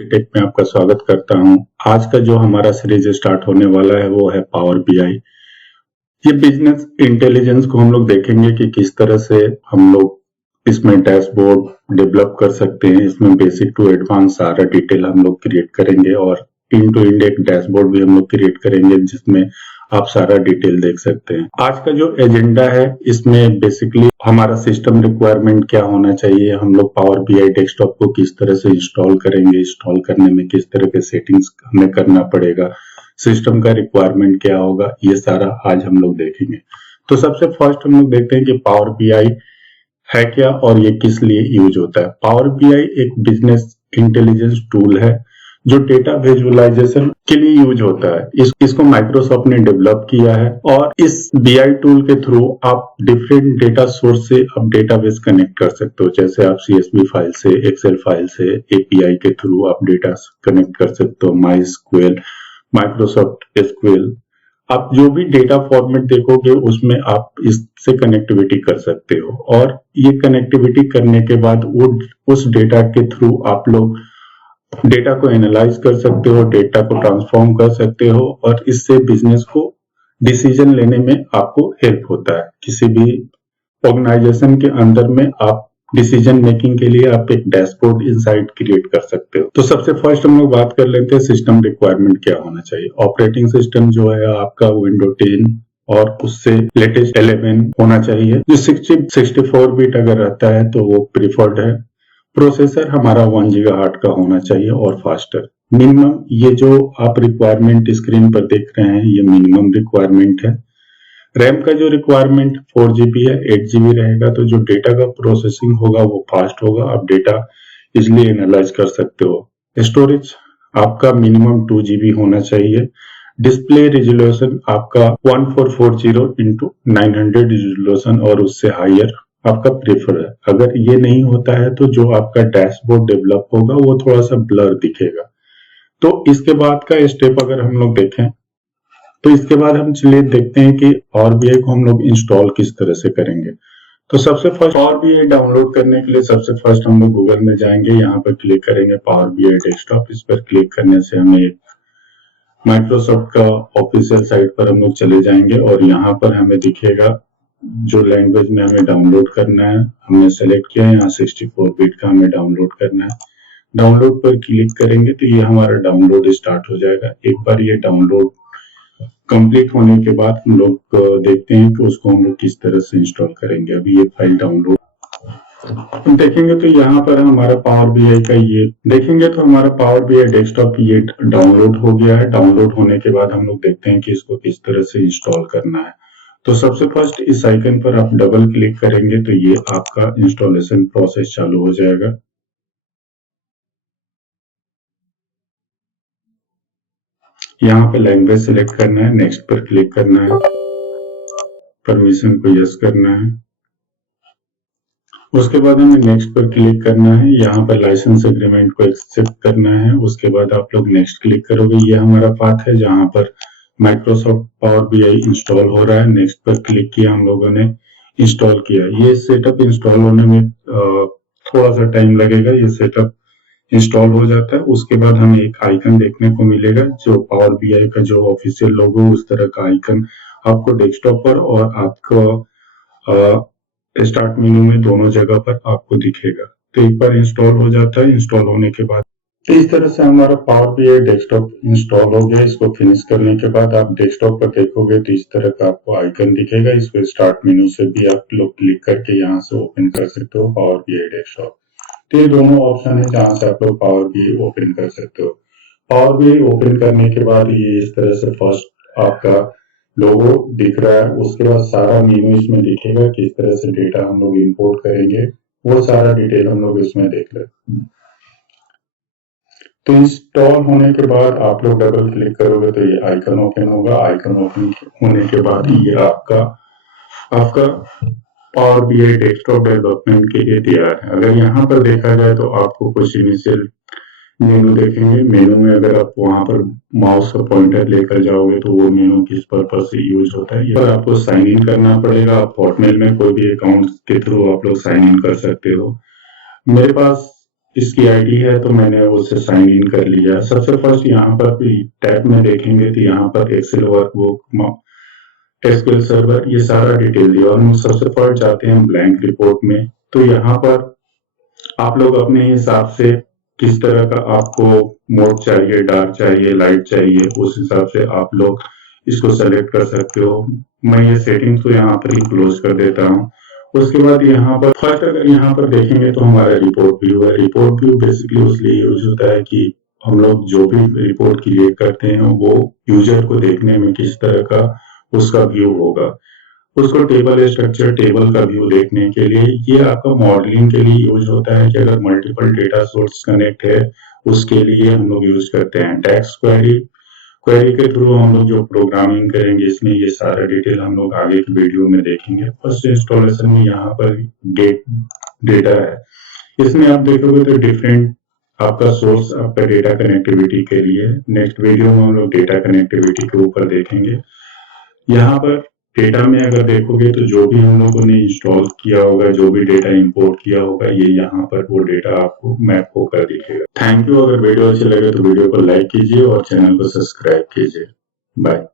Take में आपका स्वागत करता हूं। आज का जो हमारा सीरीज स्टार्ट होने वाला है वो है पावर बीआई। ये बिजनेस इंटेलिजेंस को हम लोग देखेंगे कि किस तरह से हम लोग इसमें डैशबोर्ड डेवलप कर सकते हैं। इसमें बेसिक टू एडवांस सारा डिटेल हम लोग क्रिएट करेंगे और इंड टू इंड एक डैशबोर्ड भी हम लोग क्रिएट करेंगे जिसमें आप सारा डिटेल देख सकते हैं। आज का जो एजेंडा है इसमें बेसिकली हमारा सिस्टम रिक्वायरमेंट क्या होना चाहिए, हम लोग पावर बीआई डेस्कटॉप को किस तरह से इंस्टॉल करेंगे, इंस्टॉल करने में किस तरह के सेटिंग्स हमें करना पड़ेगा, सिस्टम का रिक्वायरमेंट क्या होगा, ये सारा आज हम लोग देखेंगे। तो सबसे फर्स्ट हम लोग देखते हैं कि पावर बीआई है क्या और ये किस लिए यूज होता है। पावर बीआई एक बिजनेस इंटेलिजेंस टूल है जो डेटा विजुअलाइजेशन के लिए यूज होता है। इसको माइक्रोसॉफ्ट ने डेवलप किया है और इस बीआई टूल के थ्रू आप डिफरेंट डेटा सोर्स से आप डेटाबेस कनेक्ट कर सकते हो। जैसे आप सीएसवी फाइल से, एक्सेल फाइल से, एपीआई के थ्रू आप डेटा कनेक्ट कर सकते हो। माई स्क्वेल, माइक्रोसॉफ्ट एसक्यूएल, आप जो भी डेटा फॉर्मेट देखोगे उसमें आप इससे कनेक्टिविटी कर सकते हो और ये कनेक्टिविटी करने के बाद वो उस डेटा के थ्रू आप लोग डेटा को एनालाइज कर सकते हो, डेटा को ट्रांसफॉर्म कर सकते हो और इससे बिजनेस को डिसीजन लेने में आपको हेल्प होता है। किसी भी ऑर्गेनाइजेशन के अंदर में आप डिसीजन मेकिंग के लिए आप एक डैशबोर्ड इनसाइट क्रिएट कर सकते हो। तो सबसे फर्स्ट हम लोग बात कर लेते हैं सिस्टम रिक्वायरमेंट क्या होना चाहिए। ऑपरेटिंग सिस्टम जो है आपका विंडो 10 और उससे लेटेस्ट 11 होना चाहिए। जो 64 बिट अगर रहता है तो वो प्रिफर्ड है। प्रोसेसर हमारा 1 गीगाहर्ट्ज का होना चाहिए और फास्टर। मिनिमम ये जो आप रिक्वायरमेंट स्क्रीन पर देख रहे हैं ये मिनिमम रिक्वायरमेंट है। रैम का जो रिक्वायरमेंट 4 GB है, 8 GB रहेगा तो जो डेटा का प्रोसेसिंग होगा वो फास्ट होगा, आप डेटा इजिली एनालाइज कर सकते हो। स्टोरेज आपका मिनिमम 2 GB होना चाहिए। डिस्प्ले रिजोल्यूशन आपका 1440x900 रिजोल्यूशन और उससे हायर आपका प्रेफर है। अगर ये नहीं होता है तो जो आपका डैशबोर्ड डेवलप होगा वो थोड़ा सा ब्लर दिखेगा। तो इसके बाद का स्टेप अगर हम लोग देखें तो इसके बाद हम चलिए देखते हैं कि पावर बीआई को हम लोग इंस्टॉल किस तरह से करेंगे। तो सबसे फर्स्ट पावर बीआई डाउनलोड करने के लिए सबसे फर्स्ट हम लोग गूगल में जाएंगे, यहाँ पर क्लिक करेंगे पावर बीआई डेस्कटॉप। इस पर क्लिक करने से हमें एक माइक्रोसॉफ्ट का ऑफिशियल साइट पर हम लोग चले जाएंगे और यहाँ पर हमें दिखेगा जो लैंग्वेज में हमें डाउनलोड करना है। हमने सेलेक्ट किया है, यहाँ 64 बिट का हमें डाउनलोड करना है। डाउनलोड पर क्लिक करेंगे तो ये हमारा डाउनलोड स्टार्ट हो जाएगा। एक बार ये डाउनलोड कंप्लीट होने के बाद हम लोग देखते हैं कि उसको हम लोग किस तरह से इंस्टॉल करेंगे। अभी ये फाइल डाउनलोड हम देखेंगे तो यहाँ पर हमारा पावर बीआई का ये देखेंगे तो हमारा पावर बीआई डेस्कटॉप ये डाउनलोड हो गया है। डाउनलोड होने के बाद हम लोग देखते हैं कि इसको किस तरह से इंस्टॉल करना है। तो सबसे फर्स्ट इस आइकन पर आप डबल क्लिक करेंगे तो ये आपका इंस्टॉलेशन प्रोसेस चालू हो जाएगा। यहाँ पे लैंग्वेज सिलेक्ट करना है, नेक्स्ट पर क्लिक करना है, परमिशन को यस करना है। उसके बाद हमें नेक्स्ट पर क्लिक करना है, यहाँ पर लाइसेंस एग्रीमेंट को एक्सेप्ट करना है। उसके बाद आप लोग नेक्स्ट क्लिक करोगे। ये हमारा पाथ है जहाँ पर माइक्रोसॉफ्ट पावर बीआई इंस्टॉल हो रहा है। नेक्स्ट पर क्लिक किया, हम लोगों ने इंस्टॉल किया। ये सेटअप इंस्टॉल होने में थोड़ा सा टाइम लगेगा। ये सेटअप इंस्टॉल हो जाता है उसके बाद हमें एक आइकन देखने को मिलेगा जो पावर बीआई का जो ऑफिशियल लोगो उस तरह का आइकन आपको डेस्कटॉप पर और आपको स्टार्ट मेन्यू में दोनों जगह पर आपको दिखेगा। तो एक बार इंस्टॉल हो जाता है। इंस्टॉल होने के बाद इस तरह से हमारा पावर बीआई डेस्कटॉप इंस्टॉल हो गया। इसको फिनिश करने के बाद आप डेस्कटॉप पर देखोगे तो इस तरह का आपको आइकन दिखेगा। इसको स्टार्ट मेन्यू से भी आप लोग क्लिक करके यहाँ से ओपन कर सकते हो पावर बीआई डेस्कटॉप। तो ये दोनों ऑप्शन है जहां से आप लोग पावर बीआई ओपन कर सकते हो। पावर बीआई ओपन करने के बाद ये इस तरह से फर्स्ट आपका लोगो दिख रहा है। उसके बाद सारा मेनू इसमें दिखेगा, किस तरह से डेटा हम लोग इंपोर्ट करेंगे वो सारा डिटेल हम लोग इसमें देख रहे हैं। तो इंस्टॉल होने के बाद आप लोग डबल क्लिक करोगे तो ये आइकन ओपन होगा। आइकन ओपन होने के बाद ये आपका पावर बीआई डेस्कटॉप डेवलपमेंट के लिए तैयार है। अगर यहाँ पर देखा जाए तो आपको कुछ इनिशियल मेनू देखेंगे। मेनू में अगर आप वहां पर माउस का पॉइंटर लेकर जाओगे तो वो मेनू किस पर्पज से यूज होता है। पर आपको साइन इन करना पड़ेगा। आप हॉटमेल में कोई भी अकाउंट के थ्रू आप लोग साइन इन कर सकते हो। मेरे पास इसकी आईडी है तो मैंने उससे साइन इन कर लिया। सबसे फर्स्ट यहाँ पर टैब में देखेंगे तो यहाँ पर एक्सेल वर्कबुक, एसक्यूएल सर्वर, ये सारा डिटेल दिया और हम सबसे फर्स्ट जाते हैं ब्लैंक रिपोर्ट में। तो यहाँ पर आप लोग अपने हिसाब से किस तरह का आपको मोड चाहिए, डार्क चाहिए, लाइट चाहिए, उस हिसाब से आप लोग इसको सेलेक्ट कर सकते हो। मैं ये सेटिंग्स को यहाँ पर ही क्लोज कर देता हूँ। उसके बाद यहाँ पर फर्स्ट अगर यहाँ पर देखेंगे तो हमारा रिपोर्ट व्यू है। रिपोर्ट व्यू बेसिकली उसलिए यूज होता है कि हम लोग जो भी रिपोर्ट क्रिएट करते हैं वो यूजर को देखने में किस तरह का उसका व्यू होगा। उसको टेबल स्ट्रक्चर, टेबल का व्यू देखने के लिए ये आपका मॉडलिंग के लिए यूज होता है कि अगर मल्टीपल डेटा सोर्स कनेक्ट है उसके लिए हम लोग यूज करते हैं। टेक्स्ट क्वेरी के थ्रू हम लोग जो प्रोग्रामिंग करेंगे इसमें ये सारा डिटेल हम लोग आगे की वीडियो में देखेंगे। फर्स्ट इंस्टॉलेशन में यहाँ पर डेटा है, इसमें आप देखोगे तो डिफरेंट आपका सोर्स आपका डेटा कनेक्टिविटी के लिए। नेक्स्ट वीडियो में हम लोग डेटा कनेक्टिविटी के ऊपर देखेंगे। यहाँ पर डेटा में अगर देखोगे तो जो भी हम लोगों ने इंस्टॉल किया होगा, जो भी डेटा इंपोर्ट किया होगा, ये यहाँ पर वो डेटा आपको मैप होकर दिखेगा। Thank you. अगर वीडियो अच्छी लगे तो वीडियो को लाइक कीजिए और चैनल को सब्सक्राइब कीजिए। बाय।